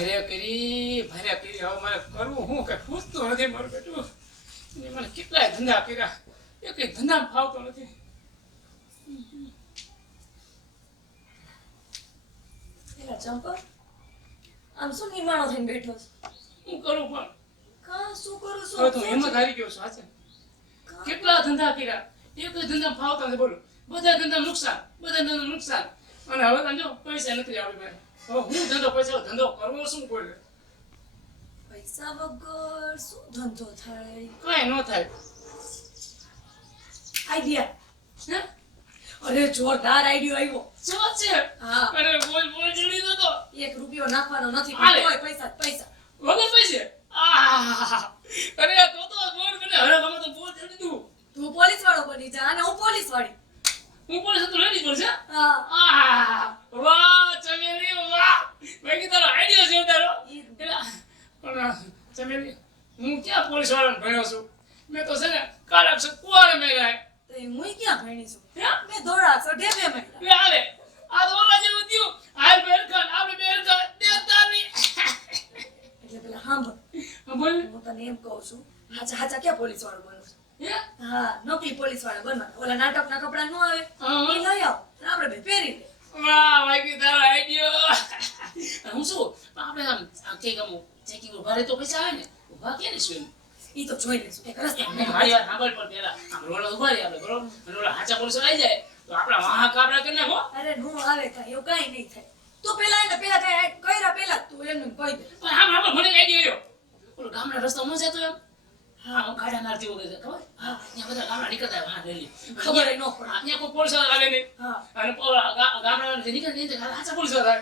ભારે કરી હવે મારે કરવું હું કઈ પૂછતું નથી મારું બેટું મને કેટલાય ધંધા કર્યા એ કઈ ધંધા ફાવતો નથી ચંપા આમ શું નિમાણો થઈને બેઠો છે હું કરું પણ શું કરું છું હવે તો હિંમત હારી ગયો છું સાચે કેટલા ધંધા કર્યા એ કોઈ ધંધા ફાવતા નથી બોલો બધા ધંધા નુકસાન અને હવે તમે જો પૈસા નથી આપણી પાસે હવે હું ધંધો કરવો શું કોઈ પૈસા વગર શું ધંધો થાય કઈ ન થાય આઈડિયા હે અરે જોરદાર આઈડિયો આવ્યો શું વાત છે હા અરે બોલ જડી દો તો એક રૂપિયો નાખવાનો નથી હાલે. કોઈ પૈસા પૈસા વગર પૈસે અરે તો બોલ મને હરે ગમે તો બોલ જડી દઉં તું પોલીસ વાળો બની જા અને હું પોલીસ વાળી હું પણ તો રેડી પડશે હા વાહ ચમેલી વાહ બાકી તારો આઈડિયા છે તારો પણ ચમેલી હું ક્યાં પોલીસ વાળાને ભણ્યો છું મેં તો છે ને કાળા અક્ષર કુવાડે મેળાય તો એ હું ક્યાં ભણી છું હે? મેં ધોળા અક્ષર ઢેબે મેળા લે આલે આ તો ઓલા જેવું થયું હાલ બેરખાન આપણે બેરખાન દેતાની એટલે પેલા સાંભળ બોલ હું તને એમ કહું છું હાચા ક્યાં પોલીસ વાળો બનું છું હે હા નકલી પોલીસ વાળા બનવા ઓલા નાટકના કપડા ન આવે હા. એ લઈ આવ આપણે બે પહેરી લે વાહ બાકી તારો આઈડિયો હું શું આપણે આમ કે ગમો ચેકિંગ ઉભા તો પૈસા આવે ને ઉભા કે ને શું ઈ તો જોઈ લેશું એક રસ્તે મારી વાત સાંભળ પણ પેલા આમ રોડ ઉભા રહી આપણે બરોબર અને ઓલા હાચા પોલીસ આવી જાય તો આપણા વાહ કાબરા કરી નાખો અરે નો આવે કાંઈ એવું કાંઈ નહીં થાય તું પેલા કાંઈ કર્યા પેલા તું એમને કહી દે પણ આમ મને આઈડિયો આવ્યો ઓલો ગામના રસ્તો ન જતો એમ હા હું ગાડા મારતી વગર ખબર હા ત્યાં બધા ગામડા નીકળતા હા રેલી ખબર ય ન પડે ત્યાં કોઈ પોલીસ આવે નહીં હા અને ગામડા નીકળે નહીં હાચા પોલીસ આવે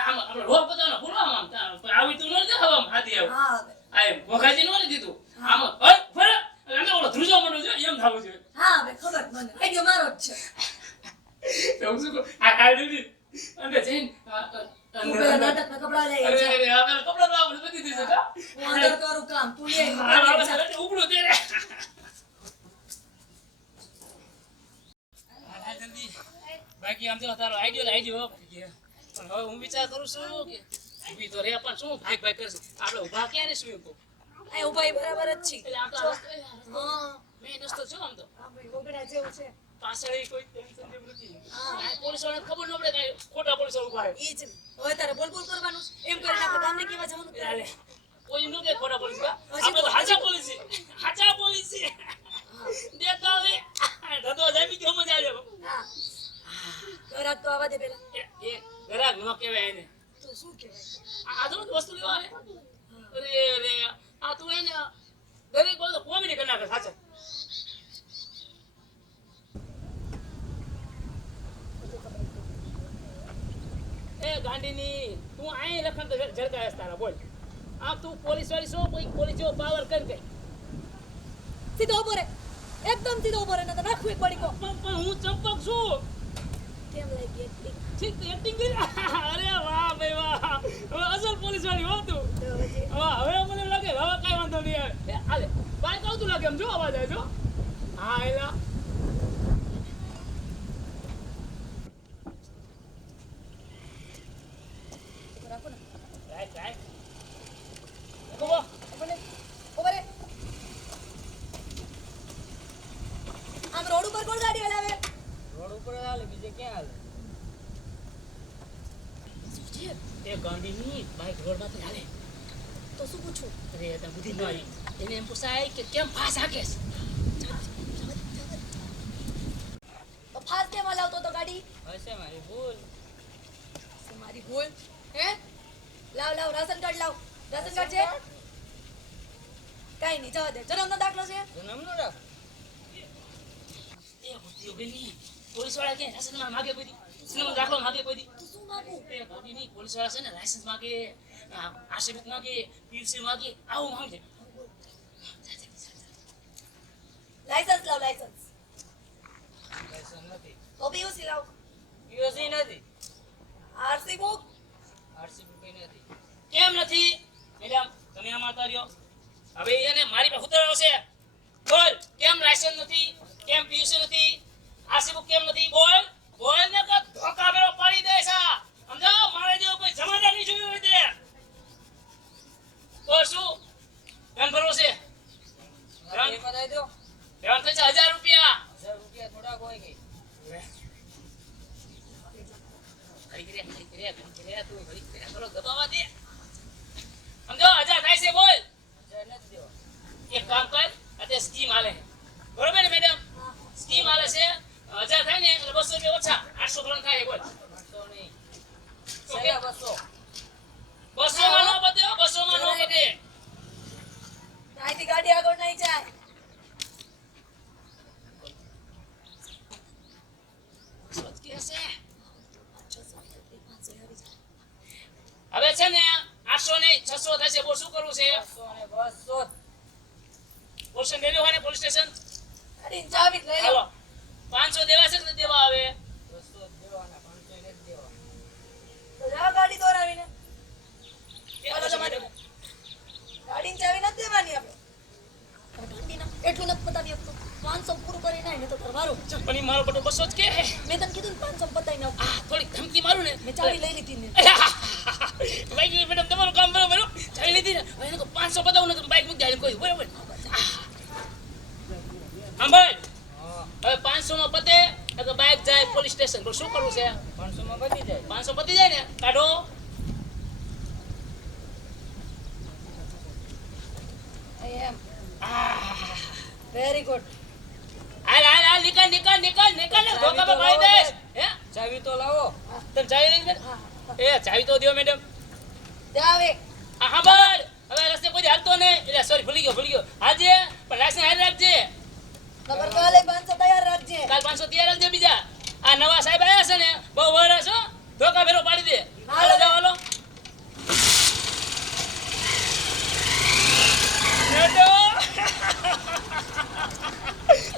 આમ આપણે રોડ બતાવવાનો બોલો આમ આવી તું ન દેખાવ આમ હાથી આવ હા આ મોખાજી નો નથી દીધું આમ ઓય ફરે અને ઓલો ધ્રુજો મંડો છે એમ થાવું છે હા હવે ખબર મને આઈડિયો મારો જ છે તો હું શું કહું આ દીદી અંદર જઈને તું પેલા નાટકના કપડા લઈ અરે આવજે. અરે આ કપડા તો આપણે બધી દીધું કા હું અંદર કરું કામ તું લે આપણે ઉપડો દે રે જલ્દી બાકી આમ તો તારો આઈડિયો પણ હવે હું વિચાર કરું છું કે ઊભી તો રે પણ શું ભાઈ કરશે આપણે ઊભા ક્યાં રે શું આ ઉભાઈ બરાબર જ છે એટલે આમ તો હા મેં નસ્તો છો આમ તો આપણે ગોગડા જેવું છે પાછળ કોઈ ટેન્શન જેવું નથી પોલીસ વાળાને ખબર ન પડે કાંઈ ખોટા પોલીસ વાળા ઉભા ઈ જ ને. હવે તારે બોલ કરવાનું એમ કરીને આપણે ગામને કેવા જવાનું છે કોઈ નું કે ખોટા પોલીસ કા હજી આપણે તો તો હાચા પોલીસ છે દેતા હવે ધંધો જામી ગયો મજા આવે હા ઘરાક તો આવા દે પેલા એ ઘરાક નો કહેવાય એને તો શું કહેવાય આ તો વસ્તુ લેવા આવે અરે આ તું એને દરેક બધું કોમેડી કરી નાખે સાચા એ ગાંડીની તું આય લખન તો ઝડકાય તારા બોલ આ તું પોલીસ વાળી છો કોઈ પોલીસ જેવો પાવર કરી કે સીધો ઉભો રે એકદમ સીધો ઉભો રે નકર નાખવું એક પડીકો પણ હું ચંપક છું કેમ લાગી એક્ટિંગ ઠીક એક્ટિંગ કરી અરે વાહ ભાઈ વાહ હવે અસલ પોલીસ વાળી હો તું તો પછી હવે મને લાગે હવે કાઈ વાંધો નહીં આવે એ આલે બાઈક આવતું લાગે એમ જો અવાજ આવે જો હા એલા રાખો ને રાઈટ ઉભો ઉભો રે આમ રોડ ઉપર કોણ ગાડી હલાવે રોડ ઉપર હાલે બીજે ક્યાં હાલે એ ગાંધીની બાઈક રોડ માંથી હાલે તો શું પૂછું અરે તને બુદ્ધિ ન આવી એને એમ પૂછાય કે કેમ ફાસ હાકેસ તો ફાસ્ટ કેમ હલાવતો તો ગાડી હશે મારી ભૂલ છે મારી ભૂલ હે લાવ રાશન કાર્ડ લાવ રાશન કાર્ડ છે કાઈ નહીં જવા દે જન્મનો દાખલો છે જન્મનો રાખ એ બુદ્ધિ ગઈ પોલીસ વાળા કે રાશન માંગે કોઈ દી જન્મનો દાખલો માંગે કોઈ દી તો શું માંગુ એ ગાડીની પોલીસ વાળા છે ને લાયસન્સ માંગે આરસી બુક માંગે પીયુસી માંગે આવું માંગે લાયસન્સ લાવ લાયસન્સ લાયસન્સ નથી તો પીયુસી લાવ પીયુસી નથી આરસી બુક આરસી બુક નથી કેમ નથી મેડમ તમે આમાં તાર્યો હવે એને મારી પાસે ઉતરાવો છે બોલ કેમ લાયસન્સ નથી કેમ પીયુસી નથી આરસી બુક કેમ નથી બોલ બોલ ને કે ધોકા મેરો પાડી દે છે સમજો મારે જેવો કોઈ જમાદાર નહીં જોયું હોય તે 500 નહીં 600 થશે. બોલ શું કરવું છે? 200 પોલીસ સ્ટેશન લઈ લો ને, પોલીસ સ્ટેશન. ગાડીની ચાવી લઈ લો. હાલો 500 દેવા છે કે નથી દેવા આવે? 200 દેવાના 500 નથી દેવા. તો જાઓ ગાડી દોરાવીને. ચાલો તમારે ગાડીની ચાવી નથી દેવાની આપણે. ગાડીના એટલું નથી પતાવી આપતો. 500 પૂરું કરી નાખ ને તો તમારું. પણ ઈ મારો બટો 200 જ કે. મેં તને કીધું ને 500 પતાવી નાખ. આ થોડી ધમકી મારું ને. મેં ચાવી લઈ લીધી ને. ભાઈ મેડમ તમારું કામ બરોબર હો. ચાવી લીધી ને હવે એને કહો 500 બતાવું ને તો બાઈક મૂકી જાય કોઈ બરોબર. હા ભાઈ હા હવે 500 માં પતે એટલે બાઈક જાય પોલીસ સ્ટેશન. પર શું કરવું છે? 500 માં પતી જાય. 500 પતી જાય ને કાઢો. Am very good. હાલ હાલ હાલ નીકળ નીકળ નીકળ નીકળ ને ધોકા પર પાડી દેશ. હે ચાવી તો લાવો. તમે ચાવી લઈ લે. હા એ ચાવી તો દો મેડમ. જાવે. આ હા ભાઈ હવે રસ્તે કોઈ હાલતો નહીં. એટલે સોરી ભૂલી ગયો હાજે પણ લાયસન્સ હાલ રાખજે. નંબર કાલે 500 તૈયાર રાખજે. કાલ 500 તૈયાર રાખજે. બીજા આ નવા સાહેબ આવ્યા છે ને બહુ વરસ હો. ધોકા ભેરો પાડી દે. હાલો જાઓ હાલો.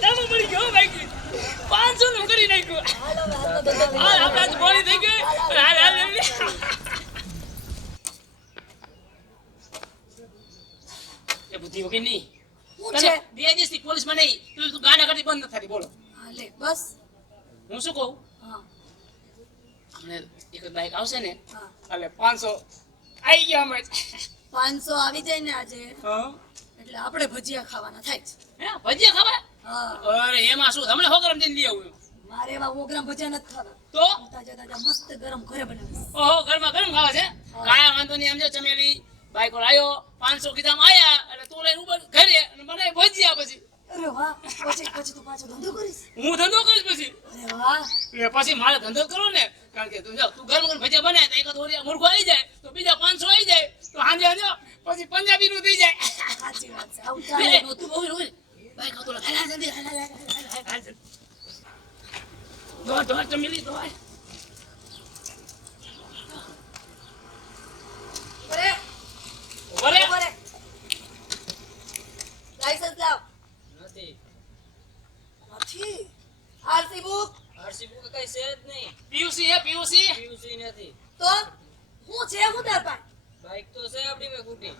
તમે મળી ગયો ભાઈ 500 નું કરી નાખ્યું. હાલો હાલો તો હાલ આપણા જ બોલી થઈ ગઈ. હાલ હાલ એ બુદ્ધિ વગર નહીં. હું છે? બે દિવસથી પોલીસમાં નહીં તું ગાના કાઢી બંધ નથી થતી. બોલો હાલે બસ. હું શું કહું? હા અમને એક જ બાઈક આવશે ને હા. એટલે 500 આવી ગયા અમે. 500 આવી જાય ને આજે હા એટલે આપણે ભજીયા ખાવાના થાય છે. હે ભજીયા ખાવા? હા અરે એમાં શું તમને હો ગરમ લઈ આવું. મારે એવા ઓગરામ ભજીયા નથી ખાવા. તો તાજા તાજા મસ્ત ગરમ ઘરે બનાવીશ. ઓહો ગરમા ગરમ ખાવા છે. કાયા વાંધો નહીં સમજો ચમેલી બાઈક પર આવ્યો 500 કીધામાં આયા એટલે તું લઈને ઉપર ઘરે અને મને ભજીયા પછી અરે વાહ પછી તું પાછો ધંધો કરીશ. હું ધંધો કરીશ પછી. અરે વાહ એ પછી મારે ધંધો કરવો ને કારણ કે તું જો તું ગરમ ગરમ ભજીયા બનાય તો એક ઓરિયા મુર્ગો આવી જાય તો બીજા 500 આવી જાય તો હાંજે હાંજો પછી પંજાબી નું થઈ જાય. સાચી વાત છે. આવું ચાલે. તું બહુ રોય બાઈક આવતો હાલ હાલ જલ્દી હાલ દોડ ચમેલી દોડ. અરે બરે બરે લાયસન્સ લાવ. નથી. નથી. આરસી બુક આરસી બુક કઈ છે જ નહીં. પીયુસી હે પીયુસી. પીયુસી નથી. તો હું છે હું તાર પાસે. બાઈક તો છે આપણી મેં કુટી.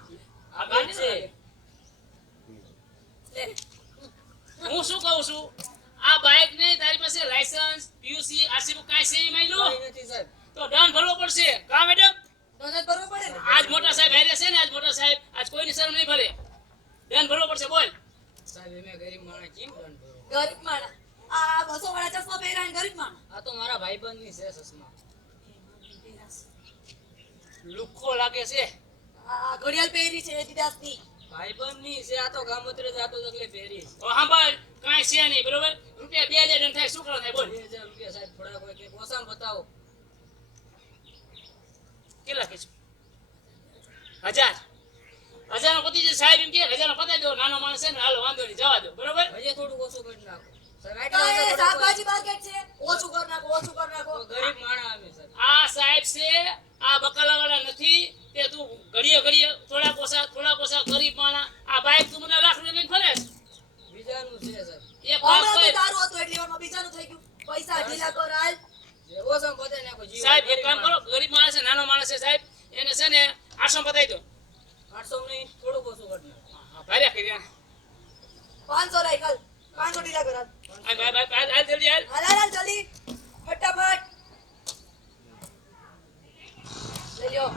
આ ગાડી છે. લે. હું શું કહું છું આ બાઈક ને તારી પાસે લાયસન્સ પીયુસી આરસી બુક કાંઈ છે એમાં લો કઈ નથી સાહેબ. તો દંડ ભરવો પડશે કા મેડમ? દોનત ભરવો પડે ને. આજ મોટા સાહેબ હારે છે ને આજ મોટા સાહેબ આજ કોઈની શરમ નહીં ભરે. દંડ ભરવો પડશે બોલ. સાહેબ અમે ગરીબ માણસ કેમ દંડ ભરવો? ગરીબ માણસ. આ 200 વાળા ચશ્મા પહેરાય ગરીબ માણસ. આ તો મારા ભાઈબંધની છે ચશ્મા. લુખ્ખો લાગે છે. આ ઘડિયાળ પહેરી છે એડિડાસની. ભાઈબંધની છે. આ તો ગામોતરે જાતો તકલે પહેરી. ઓ સાંભળ કાંઈ છે નહીં બરોબર. રૂપિયા 2000 દંડ થાય શું કરો થાય બોલ. 2000 રૂપિયા સાહેબ થોડા કોઈ કે ઓછામાં બતાવો. કેટલા કીધું? 1000 નો પતિ જે સાહેબ એમ કે 1000 નો પતાવી દો નાનો માણસ છે ને હાલો વાંધો નહીં જવા દો બરોબર. હજી થોડું ઓછું કરી નાખો સાહેબ. તો આટલા એ બધા શાકભાજી માર્કેટ છે. ઓછું કર નાખો ઓછું કર નાખો. તો ગરીબ માણસ અમે સાહેબ. આ સાહેબ છે આ બકાલાવાળા નથી તે તું ઘડીએ થોડા કોસા ગરીબ માણા આ બાઈક તું મને લાખ રૂપિયા લઈને ફરે છે. બીજાનું છે સાહેબ. એક કામ હમણાં કર તારું હતું એટલી વારમાં બીજાનું થઈ ગયું. પૈસા ઢીલા કર હાલ. જે ઓછામાં બતાવી નાખો. જીવ સાહેબ એક ગરીબ કામ કરો માણસ. ગરીબ માણસ છે નાનો માણસ છે સાહેબ એને છે ને 800 બતાવી દો. 800 નહીં થોડુંક ઓછું કરી નાખો. હા ભાર્યા કર્યા 500 રાખ હાલ. 500 ઢીલા કર હાલ. હાલ જલ્દી હાલ. હાલ હાલ હાલ જલ્દી. ફટાફટ. લઈ લ્યો.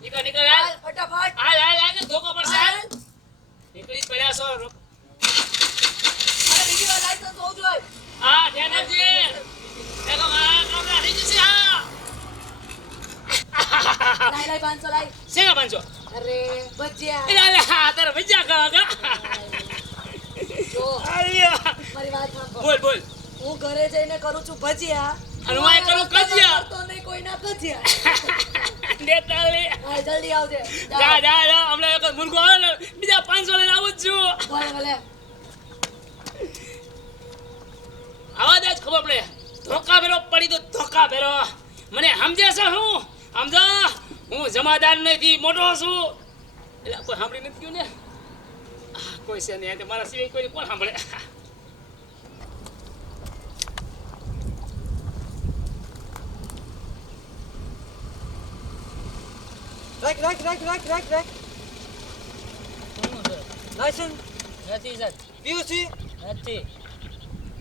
નીકળ હાલ હાલ ફટાફટ. હાલ ધોકો પડશે હાલ હાલ. નીકળી જ પડ્યા છો અરે બીજી વાર લાયસન્સ હોવું જોઈએ. હા ધ્યાન રાખજે દેખો મારા કામ રાખી જશે હા લાય લાય 500 લાય. શેના 500 અરે ભજીયા. એટલે હાલે હા તારે ભજીયા ખાવા જો આલ્યા મારી વાત સાંભળો. બોલ હું ઘરે જઈને કરું છું ભજીયા. અને હું અહીં કરું કજિયા. તો નહીં કોઈના કજિયા. દેતા લે હા જલ્દી આવજે. જા હમણાં એક મુર્ગો આવે ને બીજા 500 લઈને આવું જ છું ભલે ભલે. આવા જ ખબર પડે ધોકા ભેરો પડી તો ધોકા ભેરો મને સમજે છે હું સમજો હું જમાદાર નથી, મોટો છું. એટલે કોઈ સાંભળી નથી ગયું ને. કોઈ છે નહીં, મારા સિવાય કોઈ કોણ સાંભળે? રાખ રાખ રાખ રાખ રાખ રાખ શું છે? લાયસન્સ નથી સાહેબ, પીયુસી નથી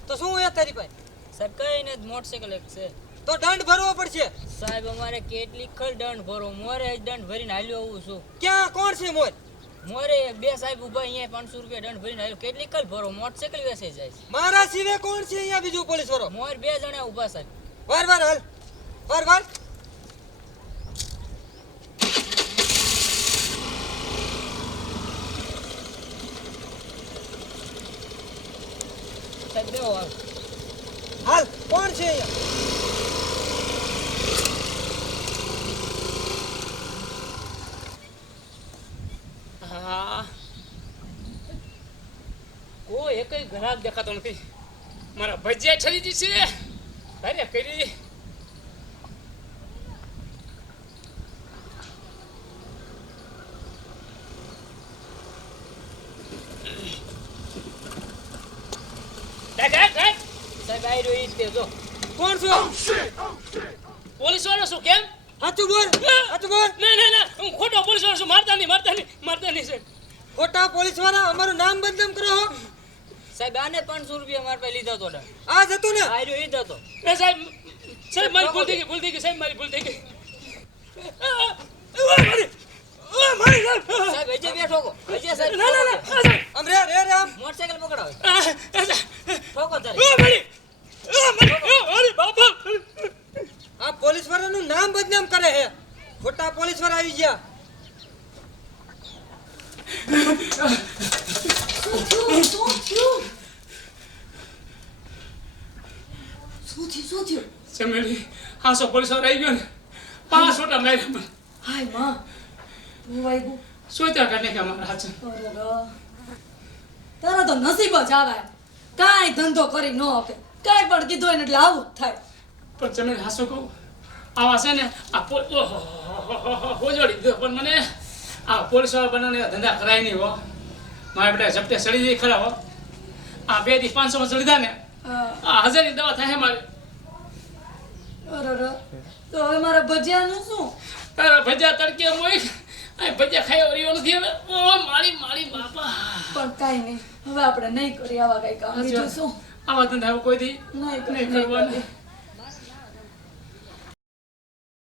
તો શું હોય તારી પાસે? સાહેબ કઈ ને મોટરસાઇકલ એક છે તો દંડ ભરવો પડશે. સાહેબ. અમારે કેટલી ખર દંડ ભરો, મોરે જ દંડ ભરીને હાલ્યો આવું છું. ક્યાં કોણ છે મોર? મોરે બે સાહેબ ઉભા અહીંયા 500 રૂપિયા દંડ ભરીને હાલ્યો. કેટલી ખર ભરો, મોટરસાઇકલ વેચાઈ જાય છે. મારા સિવાય કોણ છે અહીંયા બીજું પોલીસ વાળો? મોર 2 જણા ઉભા સાહેબ. વાર વાર હાલ વાર વાર. સાહેબ દેવો હાલ. હાલ કોણ છે અહીંયા? હા, કોઈ એકય ગ્રાહક દેખાતો નથી. મારા ભજીયા છરી છે. અરે કરી સાહેબ આઈ રહ્યો ઈ જ તે જો. કોણ છો? પોલીસ વાળો શું? કેમ? હાચું બોલ, હાચું બોલ. ના હું ખોટો પોલીસ વાળો છું. મારતા નહીં સાહેબ. ખોટા પોલીસ વાળા અમારું નામ બદનામ કરો હો. સાહેબ આને 500 રૂપિયા મારા પાસે લીધા તો દંડ. આ જ હતું ને? આઈ રહ્યો ઈ જ હતો. એ સાહેબ મારી ભૂલ થઈ ગઈ સાહેબ, મારી ભૂલ થઈ ગઈ. મારી સાહેબ. સાહેબ હજી બે ઠોકો, હજી સાહેબ સાહેબ. આમ રે રે રે આમ. મોટરસાઇકલ પકડાવે. સાહેબ. ઠોકો તારે. બાપા. આ પોલીસ વાળાનું નામ બદનામ કરે છે. ખોટા પોલીસ વાળા આવી ગયા. શું થયું? ચમેલી હાસો પોલીસ વાળો આવી ગયો ને. 5 ઓટા માર્યા મને. હાય માં, હું વાગ્યું. શું ત્યાં કાઢને કે અમારા હાથ? તારા તો નસીબ જ આવે. કાંઈ ધંધો કરી ન આપે, કાંઈ પણ કીધું એને એટલે આવું જ થાય. પણ ચમેલી હાસો કહું, આવા છે ને આ હોજોડી દો. પણ મને આ પોલીસ વાળા બનાવને ધંધા કરાય નહીં હો. મારા બેટા ઝપટે સડી જાય ખરા હો. આ 2 થી 500 માં સડી ને આ 1000 ની દવા થાય મારે. અરે તો હવે મારા ભજીયાનું શું? તારા ભજીયા તડકે મોઈ આ ભજીયા ખાઈ રહ્યો નથી હવે. ઓ મારી બાપા. પણ કાંઈ નહીં, હવે આપણે નહીં કરીએ આવા કાંઈ કામ. બીજું શું? આવા ધંધા હવે કોઈ દી નહીં નહીં કરવાના.